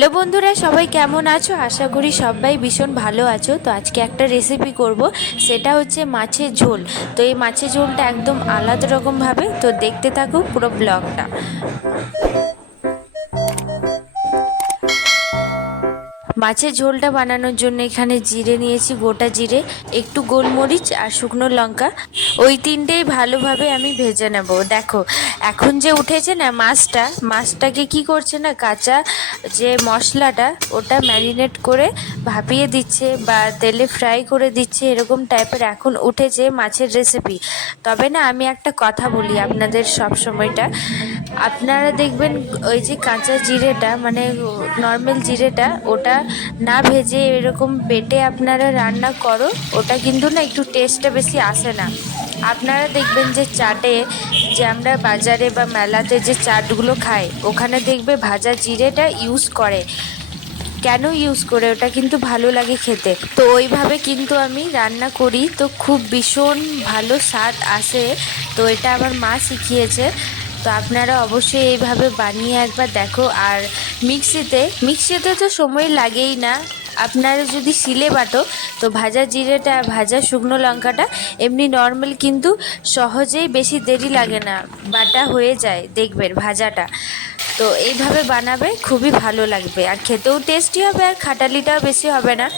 Hello বন্ধুরা, সবাই কেমন আছো? আশা করি সবাই ভীষণ ভালো আছো। তো আজকে একটা রেসিপি করব, সেটা হচ্ছে মাছের ঝোল। তো এই মাছের ঝোলটা একদম আলাদা রকমভাবে, তো দেখতে থাকো পুরো ব্লগটা। মাছের ঝোলটা বানানোর জন্য এখানে জিরে নিয়েছি, গোটা জিরে, একটু গোলমরিচ আর শুকনো লঙ্কা। ওই তিনটেই ভালোভাবে আমি ভেজে নেব। দেখো, এখন যে উঠেছে না মাছটাকে কি করছে না, কাঁচা যে মশলাটা ওটা ম্যারিনেট করে ভাপিয়ে দিচ্ছে বা তেলে ফ্রাই করে দিচ্ছে, এরকম টাইপের এখন উঠেছে মাছের রেসিপি। তবে না, আমি একটা কথা বলি আপনাদের সব সময়টা, আপনারা দেখবেন ওই যে কাঁচা জিরেটা মানে নর্মাল জিরেটা, ওটা না ভেজে এরকম বেটে আপনারা রান্না করো, ওটা কিন্তু না একটু টেস্টটা বেশি আসে না। আপনারা দেখবেন যে চাটে, যে আমরা বাজারে বা মেলাতে যে চাটগুলো খাই, ওখানে দেখবে ভাজা জিরেটা ইউজ করে। কেন ইউজ করে? ওটা কিন্তু ভালো লাগে খেতে। তো ওইভাবে কিন্তু আমি রান্না করি, তো খুব ভীষণ ভালো স্বাদ আসে। তো এটা আমার মা শিখিয়েছে। তো আপনারা অবশ্যই এইভাবে বানিয়ে একবার দেখো। আর মিক্সিতে তো সময় লাগেই না। আপনারা যদি শিলে বাটো, তো ভাজা জিরেটা, ভাজা শুকনো লঙ্কাটা এমনি নর্মাল কিন্তু সহজেই, বেশি দেরি লাগে না, বাটা হয়ে যায় দেখবেন ভাজাটা। তো এইভাবে বানাবে, খুবই ভালো লাগবে আর খেতেও টেস্টি হবে, আর খাটালিটাও বেশি হবে না।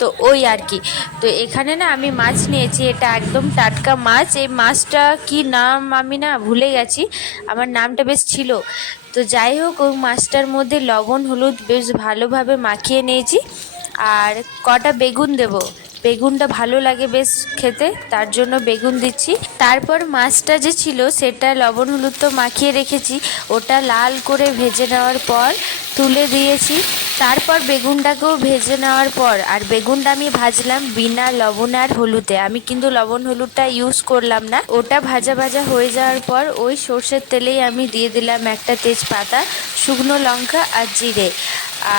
তো ওই আর কি। তো এখানে না আমি মাছ নিয়েছি, এটা একদম টাটকা মাছ। এই মাছটা কি নাম আমি না ভুলে গেছি, আমার নামটা বেশ ছিল। তো যাই হোক, ওই মাছটার মধ্যে লবণ হলুদ বেশ ভালোভাবে মাখিয়ে নিয়েছি। আর কটা বেগুন দেবো, বেগুনটা ভালো লাগে বেশ খেতে, তার জন্য বেগুন দিচ্ছি। তারপর মাছটা যে ছিল সেটা লবণ হলুদ তো মাখিয়ে রেখেছি, ওটা লাল করে ভেজে নেওয়ার পর তুলে দিয়েছি। তারপর বেগুনটাকেও ভেজে নেওয়ার পর, আর বেগুনটা আমি ভাজলাম বিনা লবণ আর হলুদে, আমি কিন্তু লবণ হলুদটা ইউজ করলাম না। ওটা ভাজা ভাজা হয়ে যাওয়ার পর ওই সর্ষের তেলেই আমি দিয়ে দিলাম একটা তেজপাতা, শুকনো লঙ্কা আর জিরে।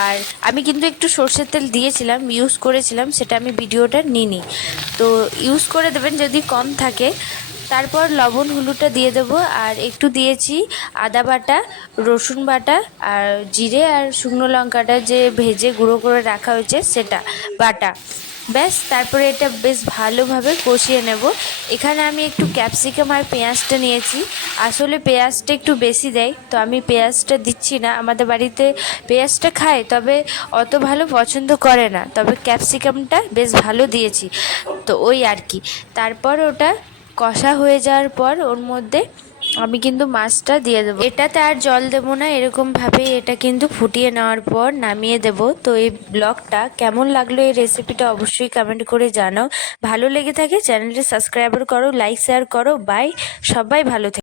আর আমি কিন্তু একটু সর্ষের তেল দিয়েছিলাম, ইউজ করেছিলাম, সেটা আমি ভিডিওটা নিইনি। তো ইউজ করে দেবেন যদি কম থাকে। তারপর লবণ হলুদটা দিয়ে দেবো, আর একটু দিয়েছি আদা বাটা, রসুন বাটা, আর জিরে আর শুকনো লঙ্কাটা যে ভেজে গুঁড়ো করে রাখা হয়েছে সেটা বাটা। ব্যাস, তারপরে এটা বেশ ভালোভাবে কষিয়ে নেব। এখানে আমি একটু ক্যাপসিকাম আর পেঁয়াজটা নিয়েছি। আসলে পেঁয়াজটা একটু বেশি দেয়, তো আমি পেঁয়াজটা দিচ্ছি না। আমাদের বাড়িতে পেঁয়াজটা খায়, তবে অত ভালো পছন্দ করে না, তবে ক্যাপসিকামটা বেশ ভালো দিয়েছি। তো ওই আর কি। তারপর ওটা কষা হয়ে যাওয়ার পর ওর মধ্যে আমি কিন্তু মাছটা দিয়ে দেবো। এটাতে আর জল দেবো না, এরকমভাবে এটা কিন্তু ফুটিয়ে নেওয়ার পর নামিয়ে দেব। তো এই ব্লগটা কেমন লাগলো, এই রেসিপিটা অবশ্যই কমেন্ট করে জানাও। ভালো লেগে থাকে চ্যানেলটি সাবস্ক্রাইব করো, লাইক শেয়ার করো। বাই, সবাই ভালো থেকো।